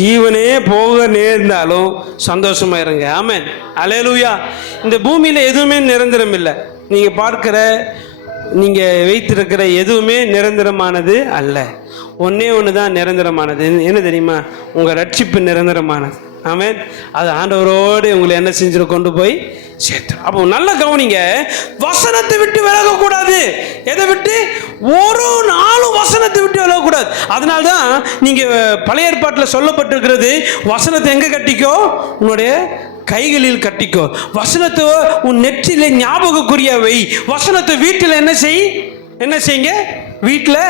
ஜீவனே போக நேர்ந்தாலும் சந்தோஷமா இருங்க. ஆமென், அல்லேலூயா. இந்த பூமியில் எதுவுமே நிரந்தரம் இல்லை. நீங்கள் பார்க்கிற, நீங்கள் வைத்திருக்கிற எதுவுமே நிரந்தரமானது அல்ல. ஒன்றே ஒன்று தான் நிரந்தரமானது. என்ன தெரியுமா? உங்கள் ரட்சிப்பு நிரந்தரமானது. ஆமென். அது ஆண்டவரோடு உங்களை என்ன செஞ்சு கொண்டு போய் சேர்த்து. அப்போ நல்ல கவனிங்க, வசனத்தை விட்டு விலகக்கூடாது. எதை விட்டு? ஒரு நாளும் வசனத்தை விட்டு விலகக்கூடாது. அதனால தான் நீங்கள் பழைய ஏற்பாட்டில் சொல்லப்பட்டிருக்கிறது, வசனத்தை எங்கே கட்டிக்கோ? உன்னுடைய கைகளில் கட்டிக்கோ. வசனத்தை உன் நெற்றில ஞாபகக்குரிய வை. வசனத்தை வீட்டில் என்ன செய்யுங்க? வீட்டில்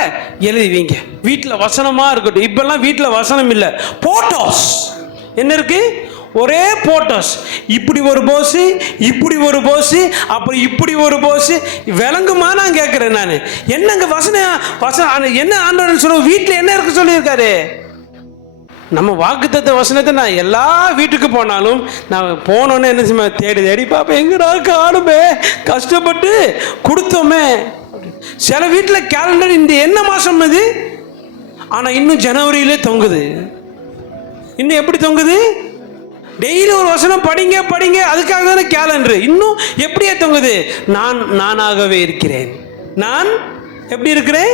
எழுதுவீங்க. வீட்டில் வசனமாக இருக்கட்டும். இப்பெல்லாம் வீட்டில் வசனம் இல்லை, போட்டோஸ். என்ன இருக்கு? ஒரே போட்டோஸ். இப்படி ஒரு போஸு, இப்படி ஒரு போஸு, அப்புறம் இப்படி ஒரு போஸு. விளங்குமா? நான் கேட்குறேன். நான் என்னங்க வசனம் என்ன ஆண்டவர் சொல்ல? வீட்டில் என்ன இருக்கு சொல்லியிருக்காரு? நம்ம வாக்குத்தத்த வசனத்தை நான் எல்லா வீட்டுக்கு போனாலும் நான் போனோன்னே என்ன செய்ய, தேடி பார்ப்பேன், எங்கடா காணுமே, கஷ்டப்பட்டு கொடுத்தோமே. சில வீட்டில் கேலண்டர் இந்த என்ன மாதம் இது, ஆனால் இன்னும் ஜனவரியிலே தொங்குது. இன்னும் எப்படி தொங்குது? டெய்லி ஒரு வசனம் படிங்க. அதுக்காக தானே கேலண்டர். இன்னும் எப்படியே தொங்குது? நானாகவே இருக்கிறேன். நான் எப்படி இருக்கிறேன்?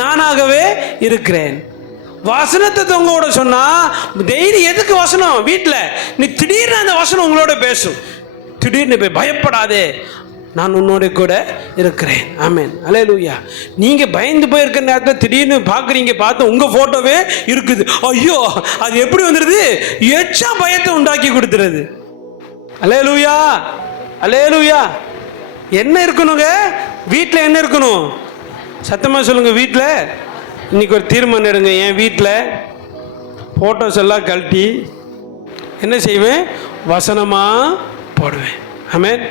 நானாகவே இருக்கிறேன். வசனத்தை தொங்கோட சொன்னா டெய்லி எதுக்கு வசனம்? வீட்டில் நீ திடீர்னு அந்த வசனம் உங்களோட பேசும். திடீர்னு போய் பயப்படாதே, நான் உன்னோட கூட இருக்கிறேன். ஆமென், அல்லேலூயா. நீங்கள் பயந்து போயிருக்கிற நேரத்தில் திடீர்னு பார்த்து உங்கள் ஃபோட்டோவே இருக்குது. ஐயோ, அது எப்படி வந்துடுது? எச்சா பயத்தை உண்டாக்கி கொடுத்துருது. அல்லேலூயா, அல்லேலூயா. என்ன இருக்கணுங்க வீட்டில்? என்ன இருக்கணும்? சத்தமாக சொல்லுங்கள். வீட்டில் இன்னைக்கு ஒரு தீர்மானம் எடுங்க. என் வீட்டில் ஃபோட்டோஸ் எல்லாம் கழட்டி என்ன செய்வேன்? வசனமாக போடுவேன். ஆமென்.